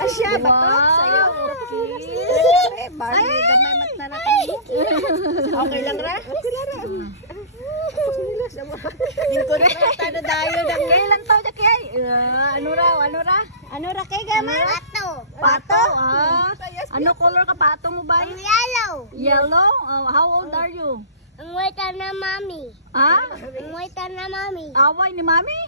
Asya, batok sa'yo. Bali, gamay matnara ka mo. Okay lang ra? Okay lang ra. Inkorporta na dayo. Ilang taon na kaya? Ano ra? Ano ra kay gamay? Pato. Pato? Ano color ka pato mo ba? Yellow. Yellow? How old are you? Ang white na mami. Ha? Ang white na mami. Away ni mami?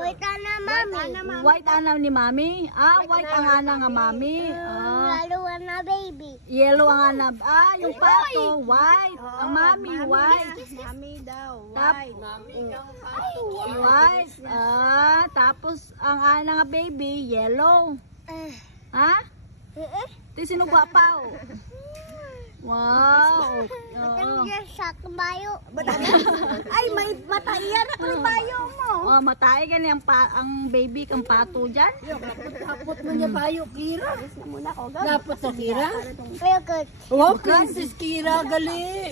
White na mami. White anaw ni mami? White ang ana nga mami. Lalo na baby. Yellow ang ana. Yung pato, white. Ang mami, white. Mami daw, white. White. Tapos ang ana nga baby, yellow. Ha? Ito sino guwapaw? Wow. Matang dyan sa kabayo. Ay, may mataiyan ako ng bayo mo. Matai ka niya ang baby kang pato dyan. Kapot mo niya bayo, Kira. Dapat sa Kira. Very Oh, Princess Kira, gali.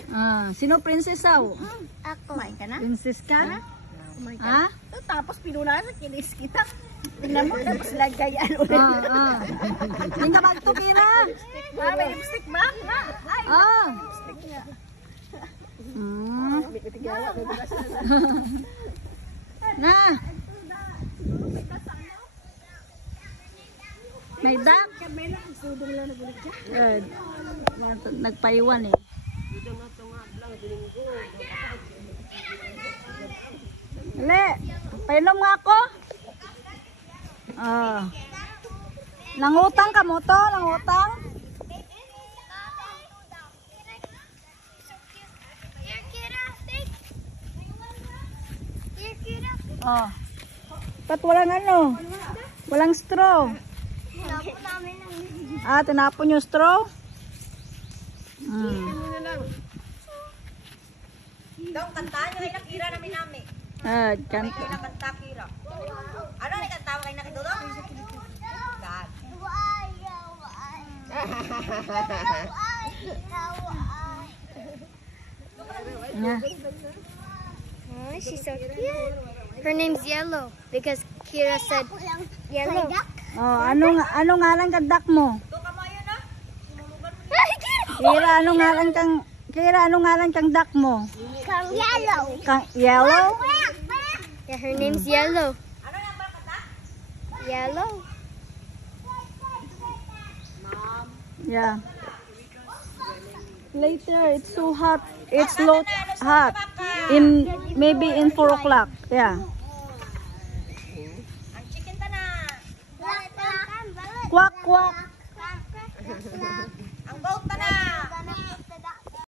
Sino princess aw? Ako. Princess ka? Ha? Tapos pinunasan, kinis kita. Tingnan mo, tapos lagayan ulit. Hindi ka magto, Kira. May lipstick ba? Ay, lipstick niya. Na. May duck. Good. Nagpaiwan eh. Ale, painom nga ako. Nangutang ka mo to? Nangutang? Ba't walang ano? Walang straw. Tinapon yung straw? Daw, kantaan nyo kayo na Kira namin namin. Kanta. Kanta Kira. Ano na kanta mo kayo na kitulo? Dad. Oh, she's so cute. Her name's Yellow because Kira said yellow. Ano ngalan kang duck mo? Kira, ano ngalan kang duck mo? Kang yellow. Kang yellow? Yeah, her name's Yellow. Yellow. Yeah. Later, it's so hot. It's low hot. Maybe in 4 o'clock. Yeah. Ang chicken ta na. Quack, quack.